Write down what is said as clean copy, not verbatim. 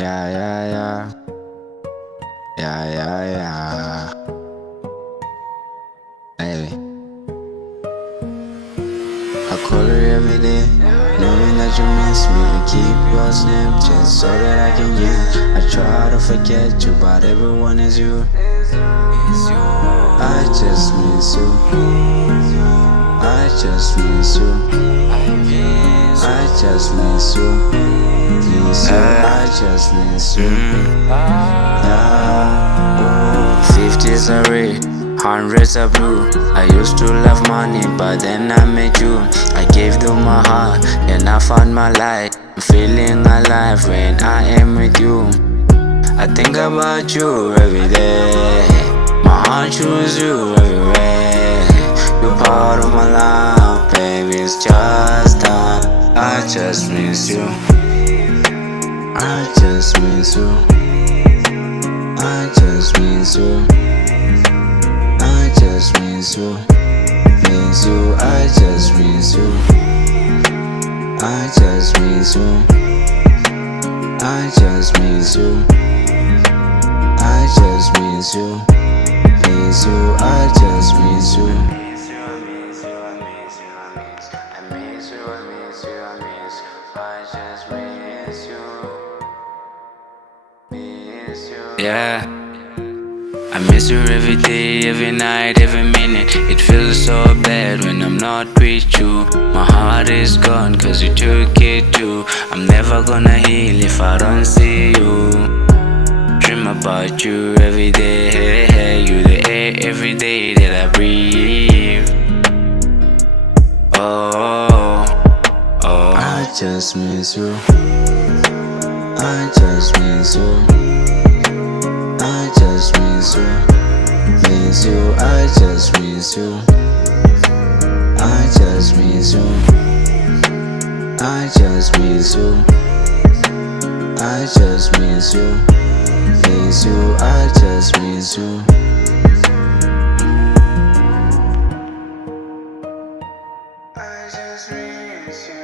Yeah, yeah, yeah. Yeah, yeah, yeah. Hey, I call her every day, knowing that you miss me. I keep your name just so that I can use. I try to forget you, but everyone is you. I just miss you. I just miss you. I just miss you. Miss you. I just miss you. Yeah. 50s are red, hundreds are blue. I used to love money, but then I met you. I gave you my heart, then I found my light. I'm feeling alive when I am with you. I think about you every day. My heart chooses you everywhere. You're part of my life, baby. It's just time. I just miss you. I just miss you. I just miss you. I just miss you. Miss you. I just miss you. I just miss you. I just miss you. I just miss you. Miss you. I just miss you. Miss you. I miss you. I miss you. I miss you. I miss you. I miss you. I miss you. I just miss you. Miss you. Yeah. I miss you every day, every night, every minute. It feels so bad when I'm not with you. My heart is gone cause you took it too. I'm never gonna heal if I don't see you. Dream about you every day, hey, hey. You the air every day that I breathe. Oh, oh. I just miss you. I just miss you. I just miss you. Miss you. I just miss you. I just miss you. I just miss you. I just miss you. Miss you. I just miss you. I just miss you.